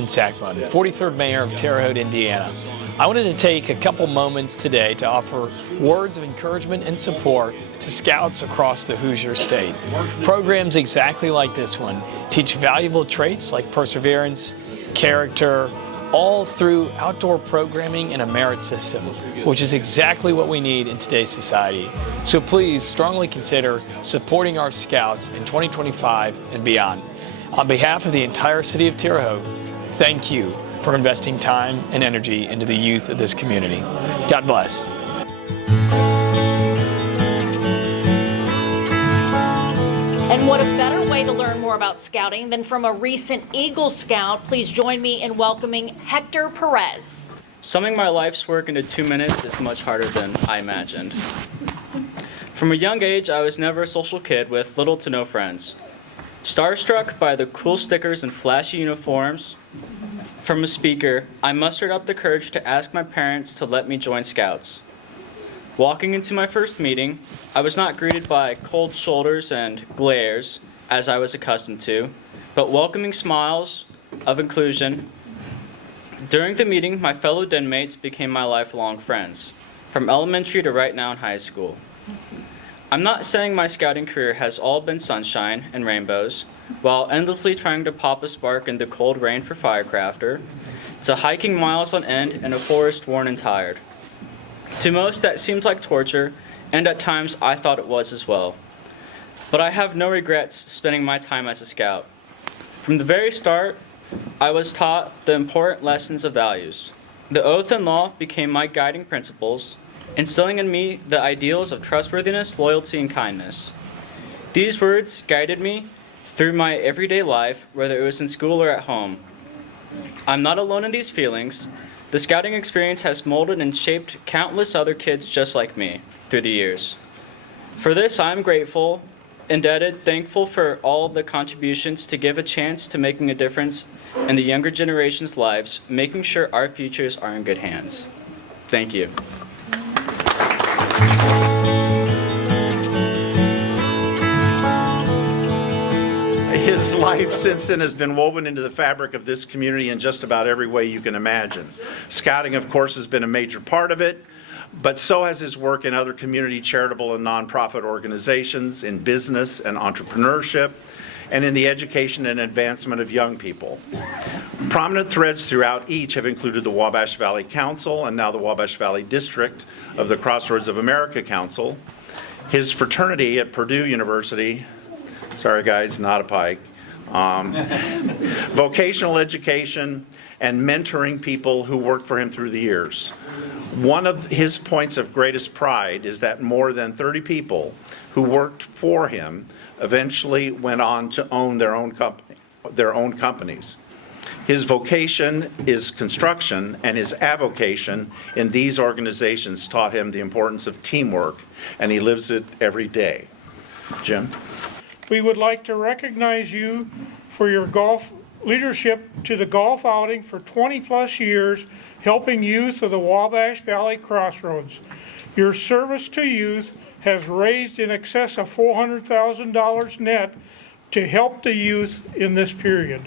Benjamin Sacklin, 43rd Mayor of Terre Haute, Indiana. I wanted to take a couple moments today to offer words of encouragement and support to Scouts across the Hoosier State. Programs exactly like this one teach valuable traits like perseverance, character, all through outdoor programming and a merit system, which is exactly what we need in today's society. So please strongly consider supporting our Scouts in 2025 and beyond. On behalf of the entire city of Terre Haute, thank you for investing time and energy into the youth of this community. God bless. And what a better way to learn more about scouting than from a recent Eagle Scout. Please join me in welcoming Hector Perez. Summing my life's work into 2 minutes is much harder than I imagined. From a young age, I was never a social kid with little to no friends. Starstruck by the cool stickers and flashy uniforms from a speaker, I mustered up the courage to ask my parents to let me join Scouts. Walking into my first meeting, I was not greeted by cold shoulders and glares, as I was accustomed to, but welcoming smiles of inclusion. During the meeting, my fellow denmates became my lifelong friends, from elementary to right now in high school. I'm not saying my scouting career has all been sunshine and rainbows, while endlessly trying to pop a spark in the cold rain for Firecrafter, to hiking miles on end in a forest worn and tired. To most, that seems like torture, and at times I thought it was as well. But I have no regrets spending my time as a scout. From the very start, I was taught the important lessons of values. The oath and law became my guiding principles, instilling in me the ideals of trustworthiness, loyalty, and kindness. These words guided me through my everyday life, whether it was in school or at home. I'm not alone in these feelings. The scouting experience has molded and shaped countless other kids just like me through the years. For this, I'm grateful, indebted, thankful for all the contributions to give a chance to making a difference in the younger generation's lives, making sure our futures are in good hands. Thank you. His life since then has been woven into the fabric of this community in just about every way you can imagine. Scouting, of course, has been a major part of it, but so has his work in other community charitable and nonprofit organizations, in business and entrepreneurship, and in the education and advancement of young people. Prominent threads throughout each have included the Wabash Valley Council and now the Wabash Valley District of the Crossroads of America Council, his fraternity at Purdue University, sorry guys, not a Pike, vocational education, and mentoring people who worked for him through the years. One of his points of greatest pride is that more than 30 people who worked for him eventually went on to own their own companies. His vocation is construction, and his avocation in these organizations taught him the importance of teamwork, and he lives it every day. Jim? We would like to recognize you for your golf leadership to the golf outing for 20 plus years, helping youth of the Wabash Valley Crossroads. Your service to youth has raised in excess of $400,000 net to help the youth in this period.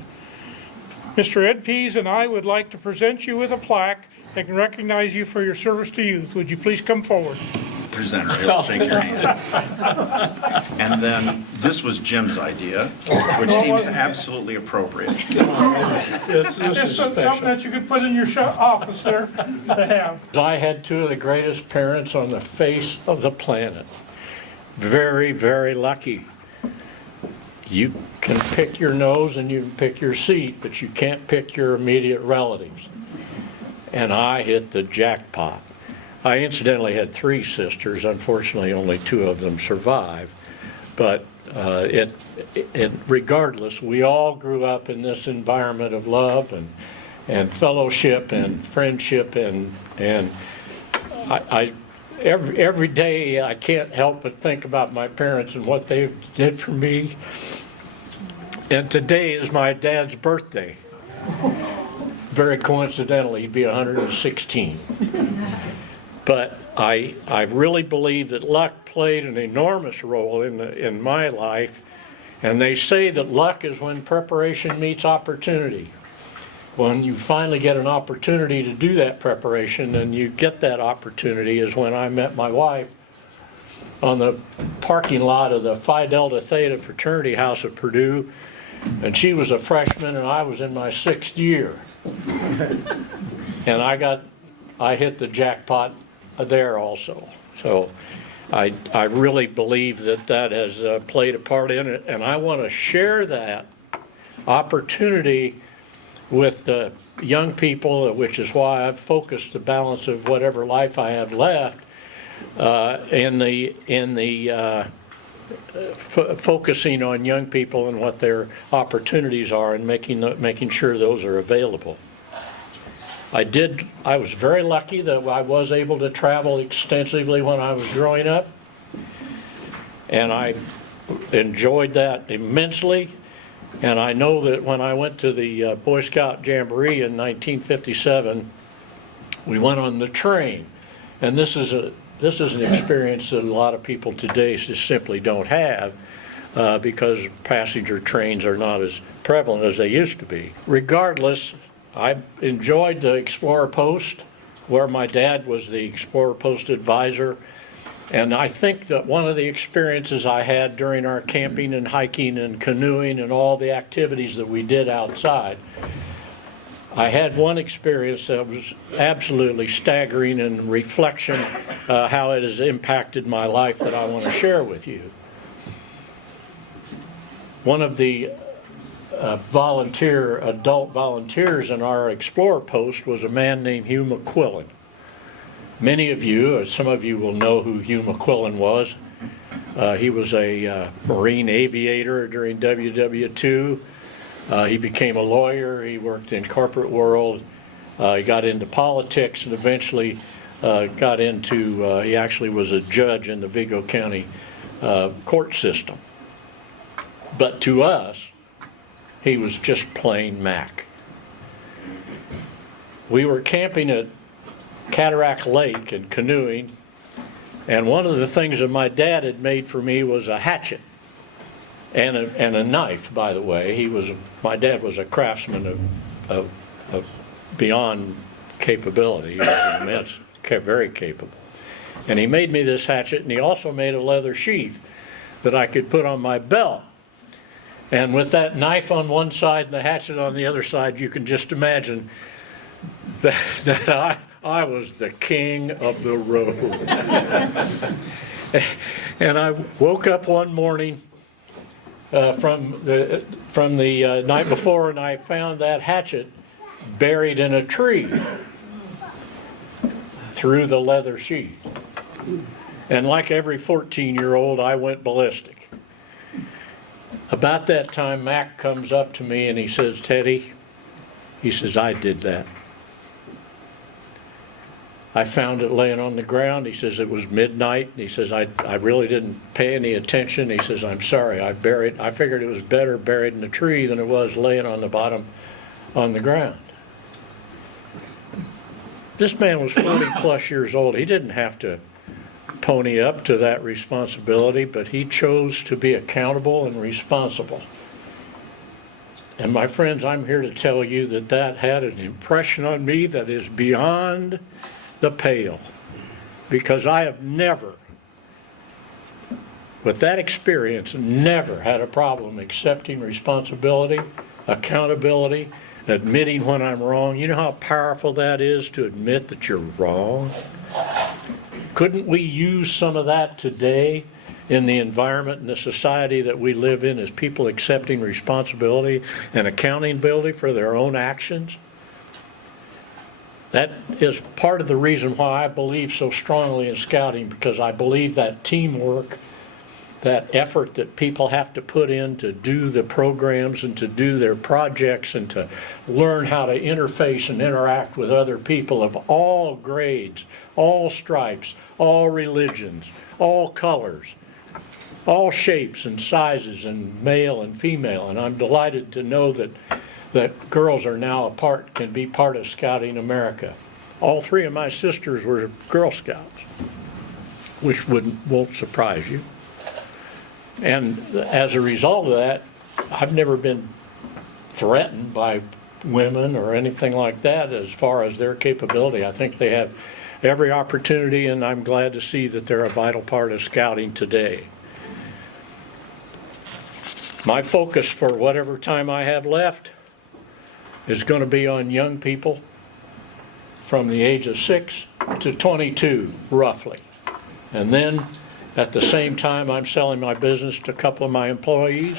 Mr. Ed Pease and I would like to present you with a plaque that can recognize you for your service to youth. Would you please come forward? Presenter, he'll shake your hand. And then this was Jim's idea, which seems absolutely appropriate. This is something that you could put in your office there to have. I had two of the greatest parents on the face of the planet. Very, very lucky. You can pick your nose and you can pick your seat, but you can't pick your immediate relatives. And I hit the jackpot. I incidentally had three sisters. Unfortunately, only two of them survived. But regardless, we all grew up in this environment of love and fellowship and friendship, and I every day I can't help but think about my parents and what they did for me. And today is my dad's birthday. Very coincidentally, he'd be 116. But I really believe that luck played an enormous role in my life, and they say that luck is when preparation meets opportunity. when you finally get an opportunity to do that preparation, and you get that opportunity, is when I met my wife on the parking lot of the Phi Delta Theta fraternity house at Purdue, and she was a freshman and I was in my 6th year. And I hit the jackpot there also. So I really believe that has played a part in it, and I want to share that opportunity with the young people, which is why I've focused the balance of whatever life I have left focusing on young people and what their opportunities are, and making sure those are available. I was very lucky that I was able to travel extensively when I was growing up, and I enjoyed that immensely. And I know that when I went to the Boy Scout Jamboree in 1957, we went on the train, and this is an experience that a lot of people today just simply don't have because passenger trains are not as prevalent as they used to be. Regardless, I enjoyed the Explorer Post, where my dad was the Explorer Post advisor. And I think that one of the experiences I had during our camping and hiking and canoeing and all the activities that we did outside, I had one experience that was absolutely staggering in reflection, how it has impacted my life, that I want to share with you. One of the adult volunteers in our Explorer Post was a man named Hugh McQuillan. Many of you, or some of you, will know who Hugh McQuillan was. He was a Marine aviator during WW2. He became a lawyer. He worked in corporate world. He got into politics and eventually got into, he actually was a judge in the Vigo County court system. But to us, he was just plain Mac. We were camping at Cataract Lake and canoeing, and one of the things that my dad had made for me was a hatchet and a knife, by the way. My dad was a craftsman of beyond capability. He was immense, very capable. And he made me this hatchet, and he also made a leather sheath that I could put on my belt. And with that knife on one side and the hatchet on the other side, you can just imagine that I was the king of the road. And I woke up one morning from the night before, and I found that hatchet buried in a tree through the leather sheath. And like every 14-year-old, I went ballistic. About that time, Mac comes up to me and he says, "Teddy," he says, "I did that. I found it laying on the ground." He says, "It was midnight." He says, I really didn't pay any attention." He says, "I'm sorry, I figured it was better buried in a tree than it was laying on the bottom on the ground." This man was 40 plus years old. He didn't have to pony up to that responsibility, but he chose to be accountable and responsible. And my friends, I'm here to tell you that had an impression on me that is beyond the pale, because I have never, with that experience, never had a problem accepting responsibility, accountability, admitting when I'm wrong. You know how powerful that is, to admit that you're wrong? Couldn't we use some of that today in the environment and the society that we live in, as people accepting responsibility and accountability for their own actions? That is part of the reason why I believe so strongly in scouting, because I believe that teamwork, that effort that people have to put in to do the programs and to do their projects and to learn how to interface and interact with other people of all grades, all stripes, all religions, all colors, all shapes and sizes, and male and female. And I'm delighted to know that girls are now can be part of Scouting America. All three of my sisters were Girl Scouts, which won't surprise you. And as a result of that, I've never been threatened by women or anything like that as far as their capability. I think they have every opportunity, and I'm glad to see that they're a vital part of scouting today. My focus for whatever time I have left is going to be on young people from the age of 6 to 22, roughly. And then at the same time, I'm selling my business to a couple of my employees.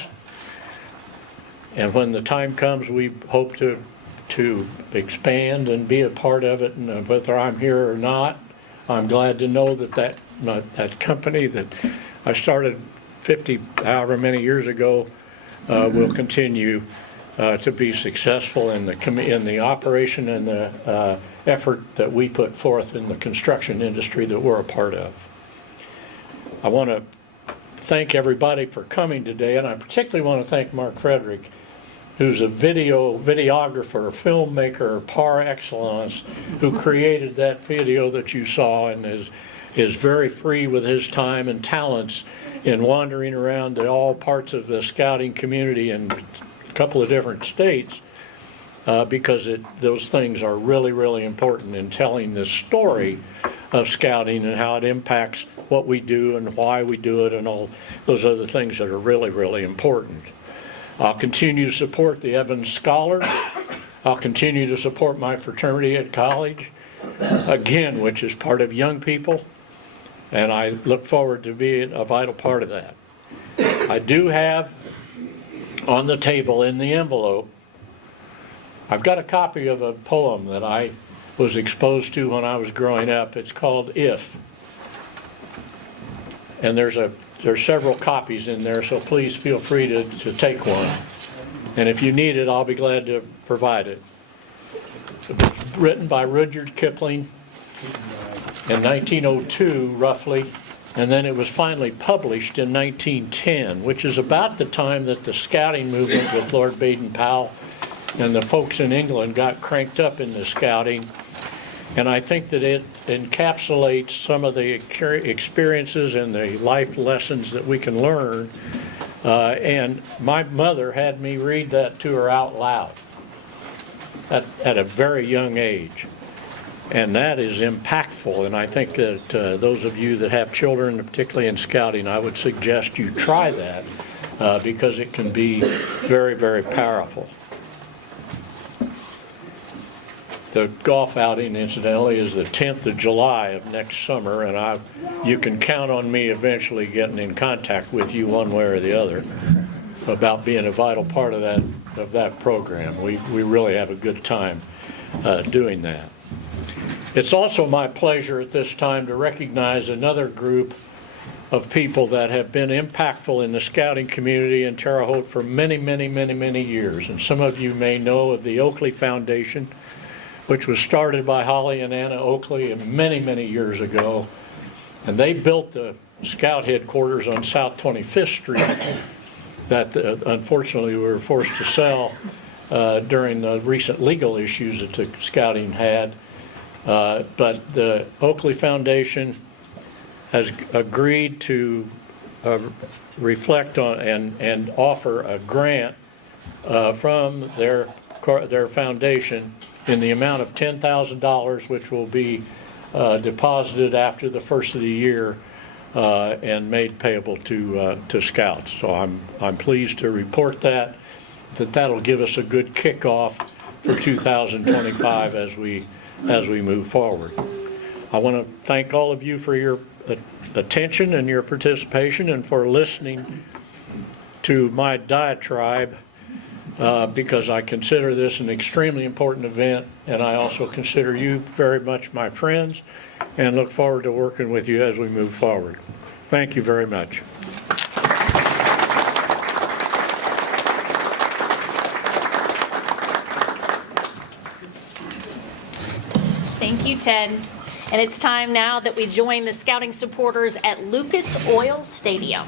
And when the time comes, we hope to expand and be a part of it. And whether I'm here or not, I'm glad to know that that company that I started 50, however many years ago, will continue to be successful in the operation and the effort that we put forth in the construction industry that we're a part of. I want to thank everybody for coming today, and I particularly want to thank Mark Frederick, who's a videographer, filmmaker par excellence, who created that video that you saw and is very free with his time and talents in wandering around to all parts of the scouting community in a couple of different states, because those things are really, really important in telling the story of scouting and how it impacts what we do and why we do it and all those other things that are really, really important. I'll continue to support the Evans Scholars. I'll continue to support my fraternity at college, again, which is part of young people, and I look forward to being a vital part of that. I do have on the table in the envelope, I've got a copy of a poem that I was exposed to when I was growing up. It's called If. And there's several copies in there, so please feel free to take one. And if you need it, I'll be glad to provide it. It was written by Rudyard Kipling in 1902, roughly, and then it was finally published in 1910, which is about the time that the scouting movement with Lord Baden-Powell and the folks in England got cranked up in the scouting. And I think that it encapsulates some of the experiences and the life lessons that we can learn. And my mother had me read that to her out loud at a very young age. And that is impactful. And I think that those of you that have children, particularly in scouting, I would suggest you try that because it can be very, very powerful. The golf outing, incidentally, is the 10th of July of next summer, and you can count on me eventually getting in contact with you one way or the other about being a vital part of that program. We really have a good time doing that. It's also my pleasure at this time to recognize another group of people that have been impactful in the scouting community in Terre Haute for many, many, many, many years. And some of you may know of the Oakley Foundation, which was started by Holly and Anna Oakley many, many years ago. And they built the scout headquarters on South 25th Street that unfortunately we were forced to sell during the recent legal issues that the scouting had. But the Oakley Foundation has agreed to reflect on and offer a grant from their foundation in the amount of $10,000, which will be deposited after the first of the year and made payable to scouts. So I'm pleased to report that'll give us a good kickoff for 2025 as we move forward. I want to thank all of you for your attention and your participation and for listening to my diatribe. Because I consider this an extremely important event, and I also consider you very much my friends and look forward to working with you as we move forward. Thank you very much. Thank you, Ted. And it's time now that we join the scouting supporters at Lucas Oil Stadium.